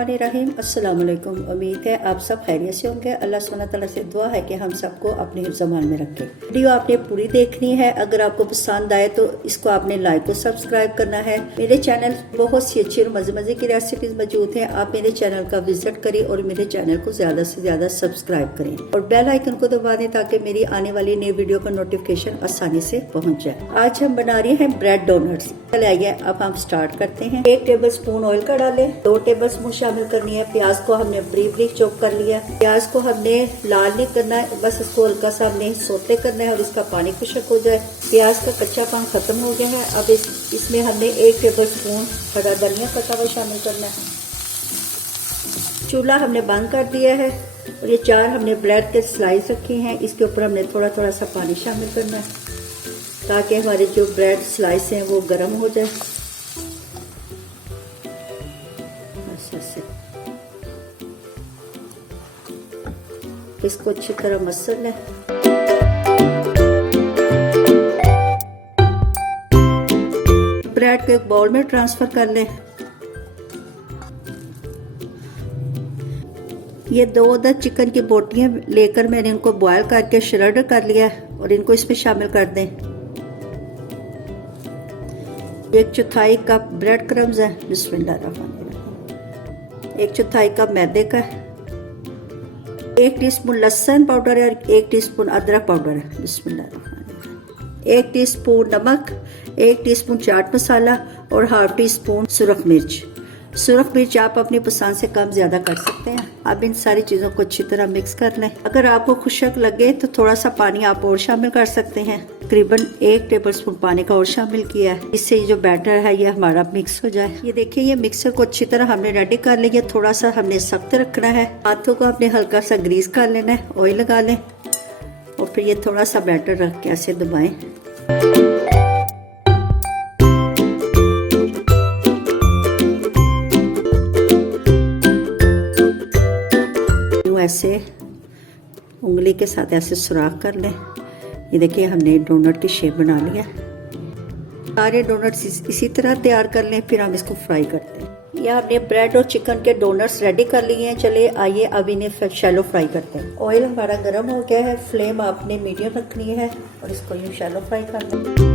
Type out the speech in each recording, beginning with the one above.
बिस्मिल्लाहिर्रहमानिर्रहीम। अस्सलाम वालेकुम। उम्मीद है आप सब खैरियत से होंगे। अल्लाह सुब्हानहू तआला से दुआ है कि हम सबको अपने हिफ्ज़-ओ-मान में रखे। वीडियो आपने पूरी देखनी है। अगर आपको पसंद आए तो इसको आपने लाइक और सब्सक्राइब करना है। मेरे चैनल बहुत सी अच्छी और मज़े की रेसिपीज मौजूद हैं। आप मेरे चैनल का विजिट करें और मेरे चैनल को ज़्यादा से ज़्यादा सब्सक्राइब करें और बेल आइकन को दबा दें ताकि मेरी आने वाली नई वीडियो का नोटिफिकेशन आसानी से पहुँच जाए। आज हम बना रहे हैं ब्रेड डोनट्स। चलिए आइए अब हम स्टार्ट करते हैं। 1 टेबल स्पून ऑयल का डालें। 2 टेबल स्पून शामिल करनी है। प्याज को हमने बारीक चॉप कर लिया। प्याज को हमने लाल नहीं करना है, बस इसको हल्का सा हमने सोते करना है और इसका पानी खुश्क हो जाए। प्याज का कच्चापन खत्म हो गया है। अब इसमें हमने 1 टेबल स्पून हरा धनिया कटा हुआ शामिल करना है। चूल्हा हमने बंद कर दिया है और ये 4 हमने ब्रेड के स्लाइस रखे हैं। इसके ऊपर हमने थोड़ा सा पानी शामिल करना है ताकि हमारे जो ब्रेड स्लाइस हैं वो गर्म हो जाए। इसको अच्छी तरह मसल लें। ब्रेड को एक बाउल में ट्रांसफर कर लें। ये 2 अदद चिकन की बोटियां लेकर मैंने उनको बॉयल करके श्रेड कर लिया और इनको इसमें शामिल कर दें। 1/4 कप ब्रेड क्रम्स है। बिस्मिल्लाहिर्रहमानिर्रहीम। 1/4 कप मैदे का, 1 टीस्पून लहसुन पाउडर है और 1 टीस्पून अदरक पाउडर है। बिस्मिल्लाहिर्रहमानिर्रहीम। 1 टीस्पून नमक, 1 टीस्पून चाट मसाला और ½ टीस्पून सुरख मिर्च। सुरख मिर्च आप अपनी पसंद से कम ज्यादा कर सकते हैं। अब इन सारी चीज़ों को अच्छी तरह मिक्स कर लें। अगर आपको खुश्क लगे तो थोड़ा सा पानी आप और शामिल कर सकते हैं। तकरीबन 1 टेबल स्पून पानी का और शामिल किया है, इससे ये जो बैटर है ये हमारा मिक्स हो जाए। ये देखिए ये मिक्सर को अच्छी तरह हमने रेडी कर लिया। थोड़ा सा हमने सख्त रखना है। हाथों को हमने हल्का सा ग्रीस कर लेना है, ऑयल लगा लें और फिर ये थोड़ा सा बैटर रख के ऐसे दबाएं। ऐसे उंगली के साथ ऐसे सुराख कर लें। ये देखिए हमने डोनट की शेप बना लिया। सारे डोनट्स इसी तरह तैयार कर लें, फिर हम इसको फ्राई करते हैं। ये हमने ब्रेड और चिकन के डोनट्स रेडी कर लिए हैं। चले आइए अब इन्हें शैलो फ्राई करते हैं। ऑयल हमारा गर्म हो गया है। फ्लेम आपने मीडियम रखनी है और इसको यूँ शैलो फ्राई कर लें।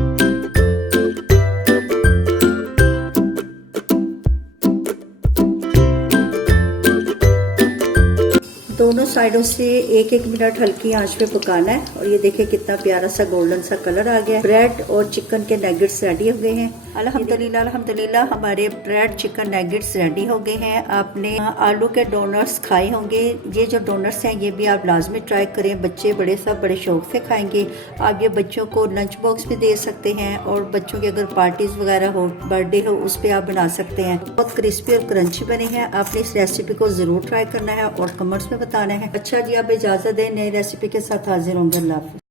दोनों साइडों से 1-1 मिनट हल्की आंच पे पकाना है और ये देखिए कितना प्यारा सा गोल्डन सा कलर आ गया है। ब्रेड और चिकन के नगेट्स रेडी हो गए हैं। अल्हम्दुलिल्लाह हमारे ब्रेड चिकन नगेट्स रेडी हो गए हैं। आपने आलू के डोनट्स खाए होंगे। ये जो डोनट्स हैं ये भी आप लाजमी ट्राई करें। बच्चे बड़े सब बड़े शौक से खाएंगे। आप ये बच्चों को लंच बॉक्स भी दे सकते हैं और बच्चों की अगर पार्टीज वगैरह हो, बर्थडे हो, उस पर आप बना सकते हैं। बहुत क्रिस्पी और क्रंची बने हैं। आपने इस रेसिपी को जरूर ट्राई करना है और कमेंट्स में बताना है। अच्छा जी, आप इजाजत दें। नई रेसिपी के साथ हाजिर होंगे। अल्लाह हाफ़िज़।